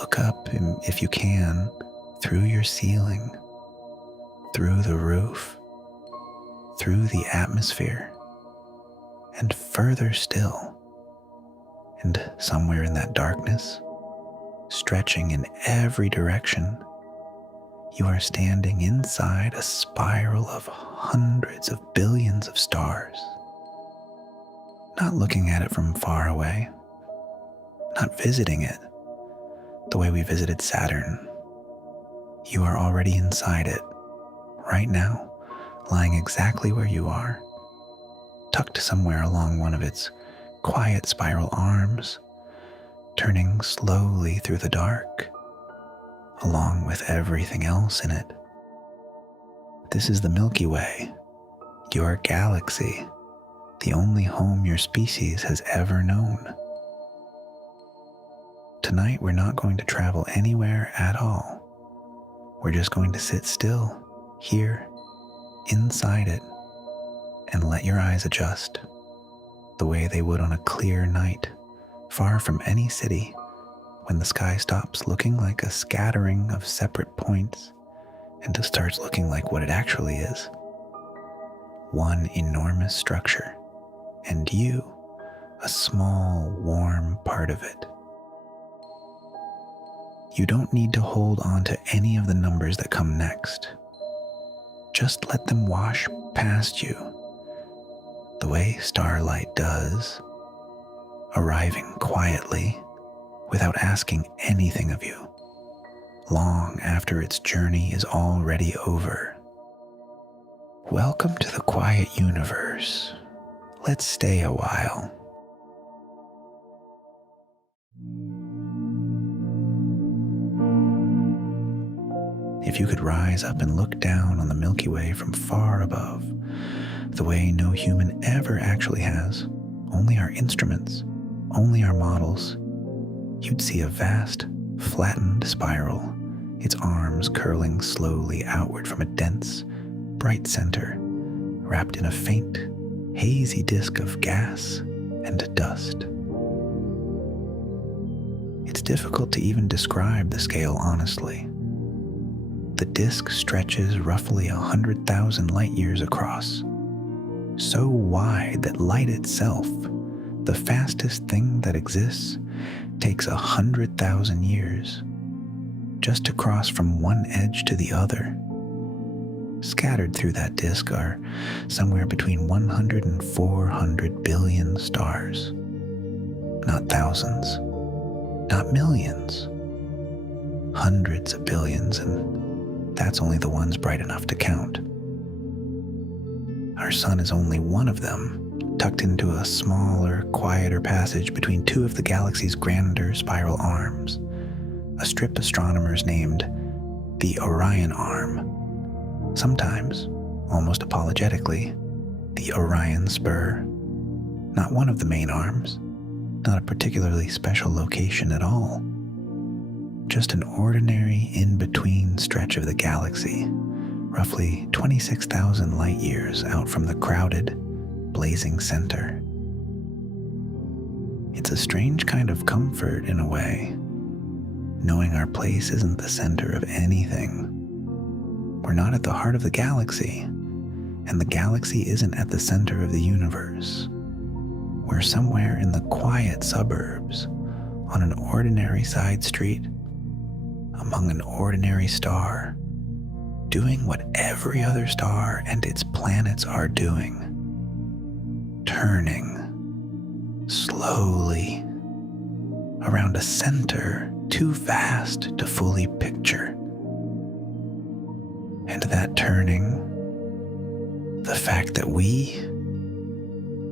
Look up, if you can, through your ceiling, through the roof, through the atmosphere, and further still. And somewhere in that darkness, stretching in every direction, you are standing inside a spiral of hundreds of billions of stars. Not looking at it from far away, not visiting it the way we visited Saturn. You are already inside it, right now, lying exactly where you are, tucked somewhere along one of its quiet spiral arms, turning slowly through the dark, along with everything else in it. This is the Milky Way, your galaxy, the only home your species has ever known. Tonight, we're not going to travel anywhere at all. We're just going to sit still, here, inside it, and let your eyes adjust, the way they would on a clear night, far from any city, when the sky stops looking like a scattering of separate points and it starts looking like what it actually is. One enormous structure, and you, a small, warm part of it. You don't need to hold on to any of the numbers that come next. Just let them wash past you, the way starlight does, arriving quietly without asking anything of you, long after its journey is already over. Welcome to the quiet universe. Let's stay a while. If you could rise up and look down on the Milky Way from far above, the way no human ever actually has, only our instruments, only our models, you'd see a vast, flattened spiral, its arms curling slowly outward from a dense, bright center, wrapped in a faint, hazy disk of gas and dust. It's difficult to even describe the scale honestly. The disk stretches roughly 100,000 light years across, so wide that light itself, the fastest thing that exists, takes 100,000 years just to cross from one edge to the other. Scattered through that disk are somewhere between 100 and 400 billion stars. Not thousands, not millions, hundreds of billions, and that's only the ones bright enough to count. Our sun is only one of them, tucked into a smaller, quieter passage between two of the galaxy's grander spiral arms, a strip astronomers named the Orion Arm, sometimes, almost apologetically, the Orion Spur. Not one of the main arms, not a particularly special location at all. Just an ordinary in-between stretch of the galaxy, roughly 26,000 light years out from the crowded, blazing center. It's a strange kind of comfort in a way, knowing our place isn't the center of anything. We're not at the heart of the galaxy, and the galaxy isn't at the center of the universe. We're somewhere in the quiet suburbs, on an ordinary side street, among an ordinary star, doing what every other star and its planets are doing. Turning, slowly, around a center too vast to fully picture. And that turning, the fact that we,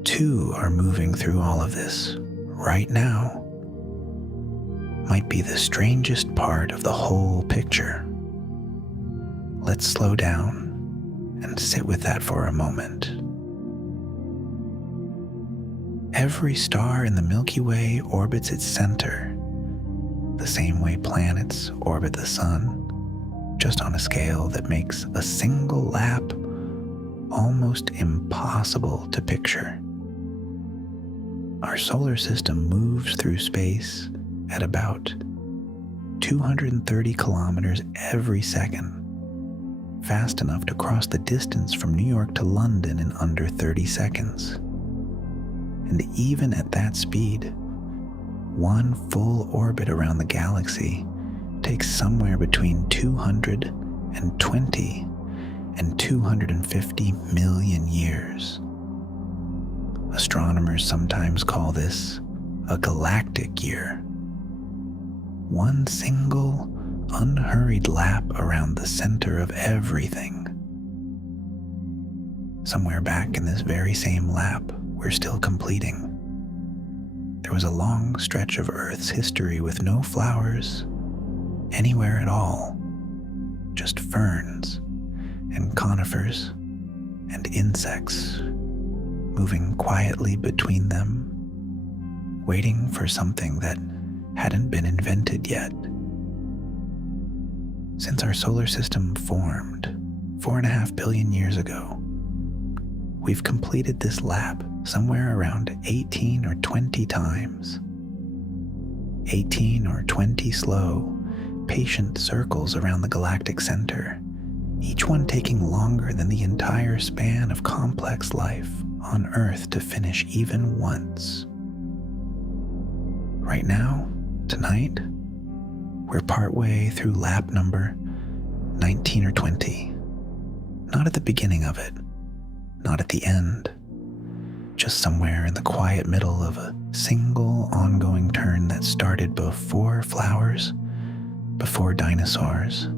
too, are moving through all of this right now, might be the strangest part of the whole picture. Let's slow down and sit with that for a moment. Every star in the Milky Way orbits its center, the same way planets orbit the sun, just on a scale that makes a single lap almost impossible to picture. Our solar system moves through space at about 230 kilometers every second, fast enough to cross the distance from New York to London in under 30 seconds. And even at that speed, one full orbit around the galaxy takes somewhere between 220 and 250 million years. Astronomers sometimes call this a galactic year. One single, unhurried lap around the center of everything. Somewhere back in this very same lap we're still completing, there was a long stretch of Earth's history with no flowers anywhere at all, just ferns and conifers and insects moving quietly between them, waiting for something that hadn't been invented yet. Since our solar system formed 4.5 billion years ago, we've completed this lap somewhere around 18 or 20 times. 18 or 20 slow, patient circles around the galactic center, each one taking longer than the entire span of complex life on Earth to finish even once. Right now, tonight, we're partway through lap number 19 or 20. Not at the beginning of it, not at the end, just somewhere in the quiet middle of a single ongoing turn that started before flowers, before dinosaurs,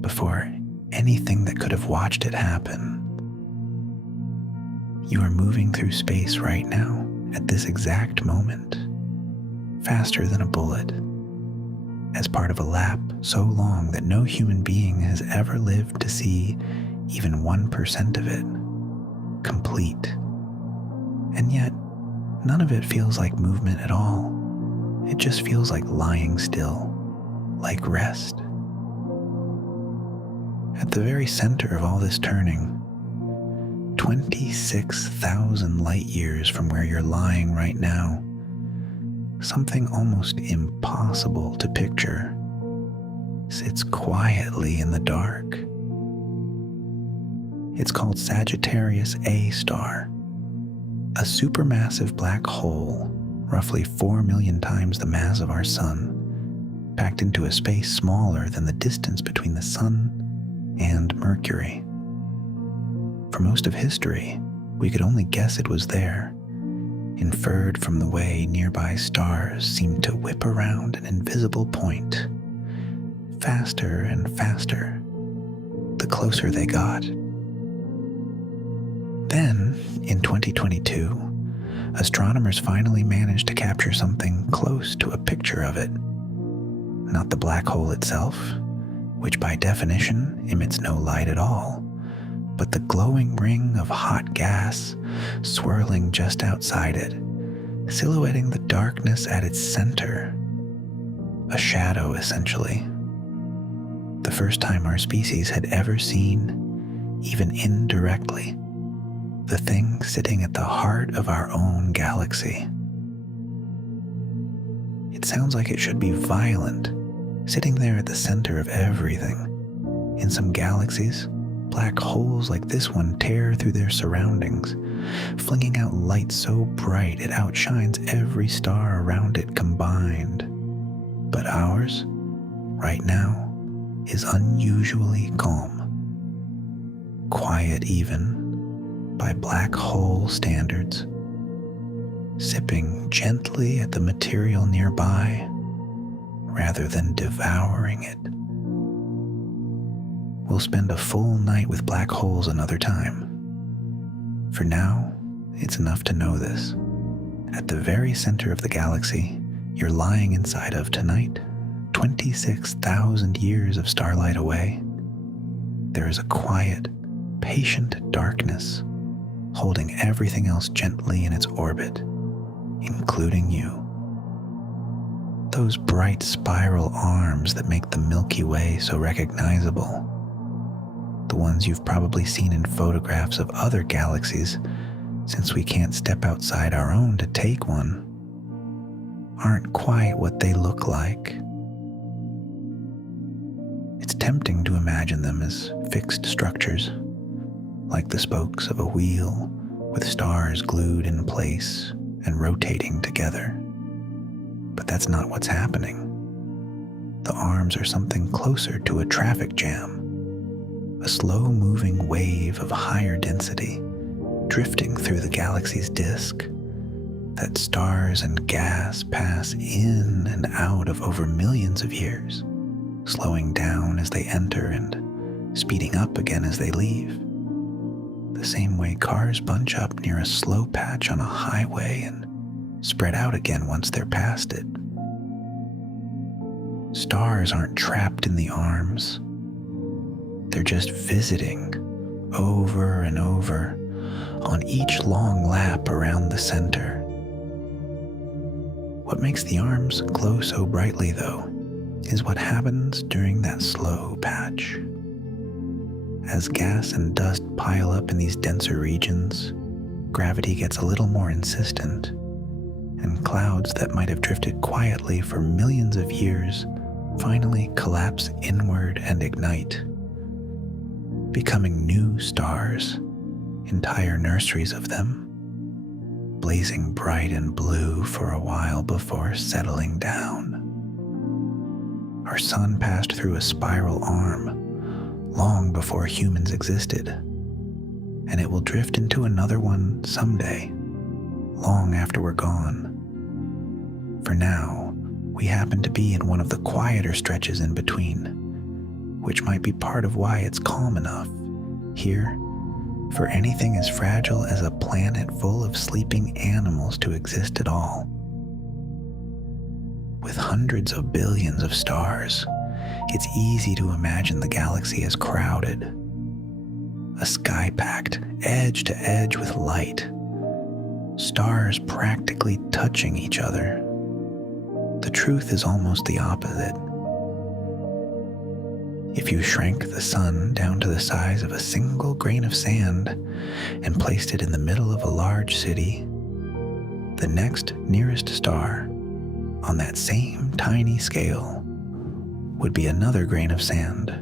before anything that could have watched it happen. You are moving through space right now, at this exact moment, faster than a bullet, as part of a lap so long that no human being has ever lived to see even 1% of it complete. And yet, none of it feels like movement at all. It just feels like lying still, like rest. At the very center of all this turning, 26,000 light years from where you're lying right now, something almost impossible to picture sits quietly in the dark. It's called Sagittarius A star, a supermassive black hole, roughly 4 million times the mass of our sun, packed into a space smaller than the distance between the sun and Mercury. For most of history, we could only guess it was there, inferred from the way nearby stars seemed to whip around an invisible point, faster and faster, the closer they got. Then, in 2022, astronomers finally managed to capture something close to a picture of it. Not the black hole itself, which by definition emits no light at all, but the glowing ring of hot gas swirling just outside it, silhouetting the darkness at its center. A shadow, essentially. The first time our species had ever seen, even indirectly, the thing sitting at the heart of our own galaxy. It sounds like it should be violent, sitting there at the center of everything. In some galaxies, black holes like this one tear through their surroundings, flinging out light so bright it outshines every star around it combined. But ours, right now, is unusually calm. Quiet even, by black hole standards, sipping gently at the material nearby rather than devouring it. We'll spend a full night with black holes another time. For now, it's enough to know this. At the very center of the galaxy you're lying inside of tonight, 26,000 years of starlight away, there is a quiet, patient darkness holding everything else gently in its orbit, including you. Those bright spiral arms that make the Milky Way so recognizable, the ones you've probably seen in photographs of other galaxies, since we can't step outside our own to take one, aren't quite what they look like. tempting to imagine them as fixed structures, like the spokes of a wheel with stars glued in place and rotating together. But that's not what's happening. The arms are something closer to a traffic jam, a slow-moving wave of higher density drifting through the galaxy's disk that stars and gas pass in and out of over millions of years, slowing down as they enter and speeding up again as they leave. The same way cars bunch up near a slow patch on a highway and spread out again once they're past it. Stars aren't trapped in the arms. They're just visiting over and over on each long lap around the center. What makes the arms glow so brightly, though, is what happens during that slow patch. As gas and dust pile up in these denser regions, gravity gets a little more insistent, and clouds that might have drifted quietly for millions of years finally collapse inward and ignite, becoming new stars, entire nurseries of them, blazing bright and blue for a while before settling down. Our sun passed through a spiral arm long before humans existed, and it will drift into another one someday, long after we're gone. For now, we happen to be in one of the quieter stretches in between, which might be part of why it's calm enough here for anything as fragile as a planet full of sleeping animals to exist at all. With hundreds of billions of stars, it's easy to imagine the galaxy as crowded, a sky packed edge to edge with light, stars practically touching each other. The truth is almost the opposite. If you shrank the sun down to the size of a single grain of sand and placed it in the middle of a large city, the next nearest star on that same tiny scale would be another grain of sand,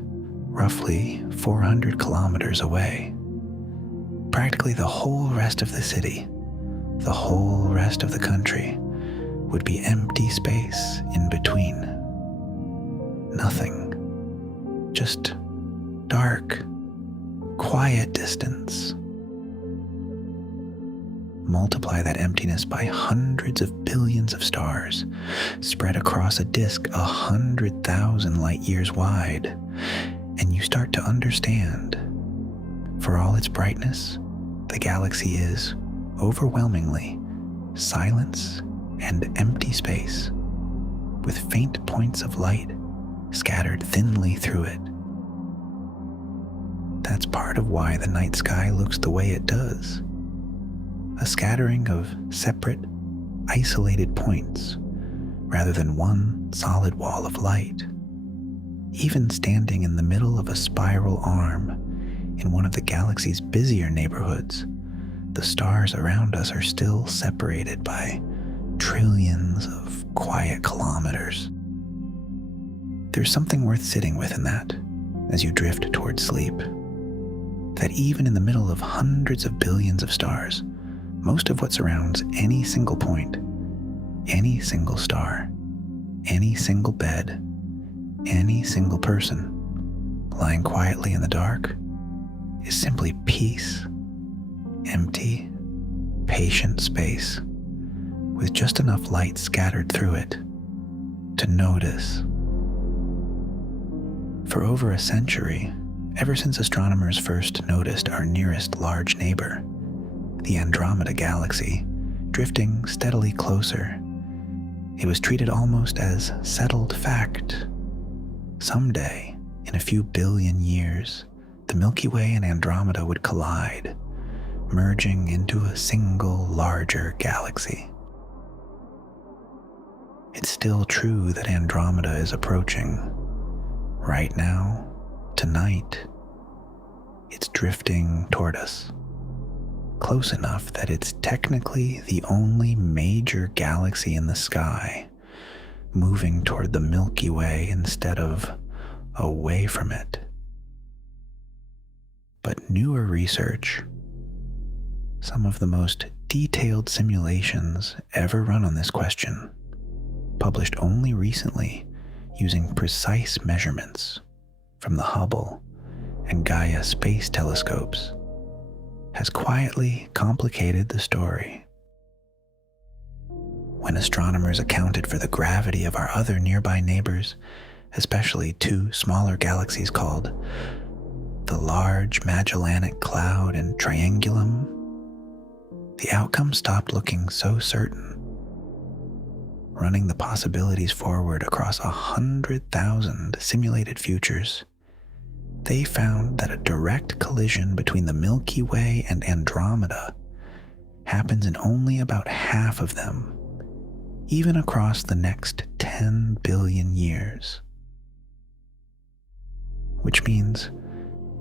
roughly 400 kilometers away. Practically the whole rest of the city, the whole rest of the country, would be empty space in between. Nothing. Just dark, quiet distance. Multiply that emptiness by hundreds of billions of stars spread across a disk 100,000 light years wide, and you start to understand. For all its brightness, the galaxy is, overwhelmingly, silence and empty space, with faint points of light scattered thinly through it. That's part of why the night sky looks the way it does. A scattering of separate, isolated points, rather than one solid wall of light. Even standing in the middle of a spiral arm in one of the galaxy's busier neighborhoods, the stars around us are still separated by trillions of quiet kilometers. There's something worth sitting with in that as you drift towards sleep. That even in the middle of hundreds of billions of stars, most of what surrounds any single point, any single star, any single bed, any single person lying quietly in the dark is simply peace, empty, patient space with just enough light scattered through it to notice. For over a century, ever since astronomers first noticed our nearest large neighbor, the Andromeda galaxy, drifting steadily closer, it was treated almost as settled fact. Someday, in a few billion years, the Milky Way and Andromeda would collide, merging into a single larger galaxy. It's still true that Andromeda is approaching. Right now, tonight, it's drifting toward us, close enough that it's technically the only major galaxy in the sky, moving toward the Milky Way instead of away from it. But newer research, some of the most detailed simulations ever run on this question, published only recently using precise measurements from the Hubble and Gaia space telescopes, has quietly complicated the story. When astronomers accounted for the gravity of our other nearby neighbors, especially two smaller galaxies called the Large Magellanic Cloud and Triangulum, the outcome stopped looking so certain. Running the possibilities forward across 100,000 simulated futures, they found that a direct collision between the Milky Way and Andromeda happens in only about half of them, even across the next 10 billion years. Which means,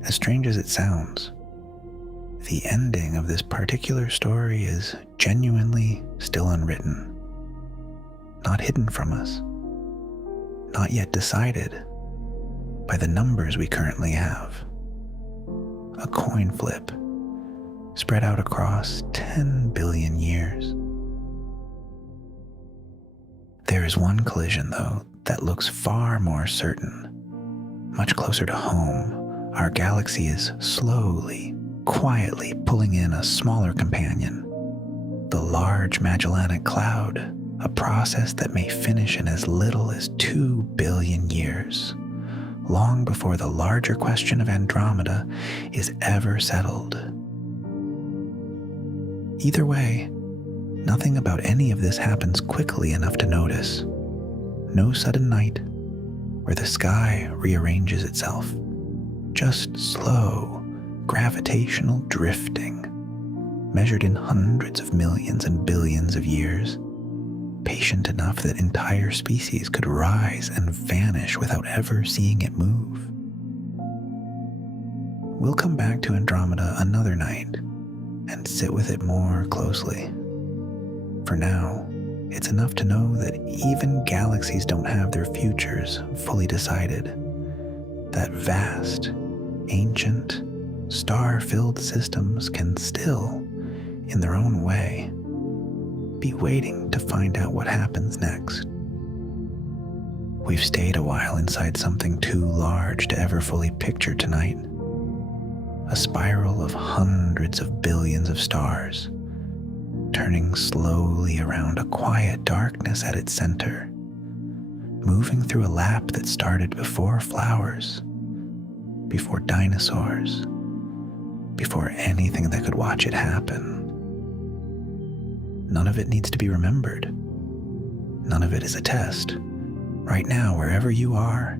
as strange as it sounds, the ending of this particular story is genuinely still unwritten, not hidden from us, not yet decided by the numbers we currently have. A coin flip spread out across 10 billion years. There is one collision, though, that looks far more certain. Much closer to home, our galaxy is slowly, quietly pulling in a smaller companion, the Large Magellanic Cloud, a process that may finish in as little as 2 billion years, long before the larger question of Andromeda is ever settled. Either way, nothing about any of this happens quickly enough to notice. No sudden night where the sky rearranges itself. Just slow, gravitational drifting, measured in hundreds of millions and billions of years, patient enough that entire species could rise and vanish without ever seeing it move. We'll come back to Andromeda another night and sit with it more closely. For now, it's enough to know that even galaxies don't have their futures fully decided. That vast, ancient, star-filled systems can still, in their own way, be waiting to find out what happens next. We've stayed a while inside something too large to ever fully picture tonight. A spiral of hundreds of billions of stars, turning slowly around a quiet darkness at its center, moving through a lap that started before flowers, before dinosaurs, before anything that could watch it happen. None of it needs to be remembered. None of it is a test. Right now, wherever you are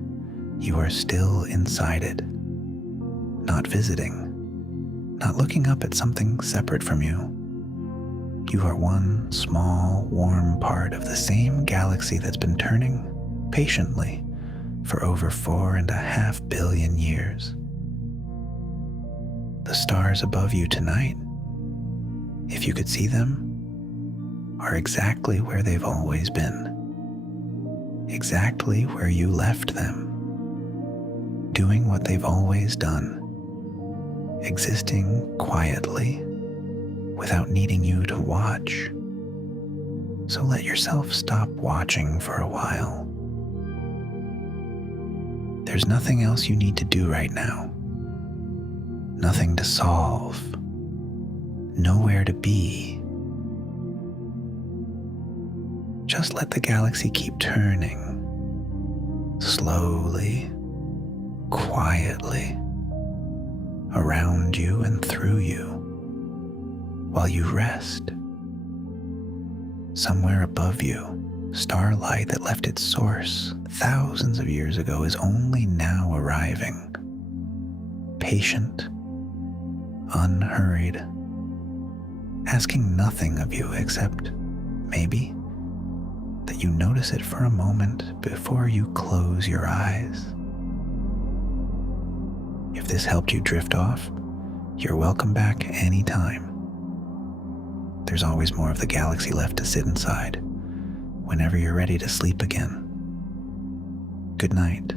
still inside it. Not visiting, not looking up at something separate from you. You are one small, warm part of the same galaxy that's been turning patiently for over 4.5 billion years. The stars above you tonight, if you could see them, are exactly where they've always been. Exactly where you left them. Doing what they've always done. Existing quietly, without needing you to watch. So let yourself stop watching for a while. There's nothing else you need to do right now. Nothing to solve. Nowhere to be. Just let the galaxy keep turning. Slowly, quietly, around you and through you, while you rest. Somewhere above you, starlight that left its source thousands of years ago is only now arriving. Patient, unhurried, asking nothing of you except, maybe, that you notice it for a moment before you close your eyes. If this helped you drift off, you're welcome back anytime. There's always more of the galaxy left to sit inside, whenever you're ready to sleep again. Good night.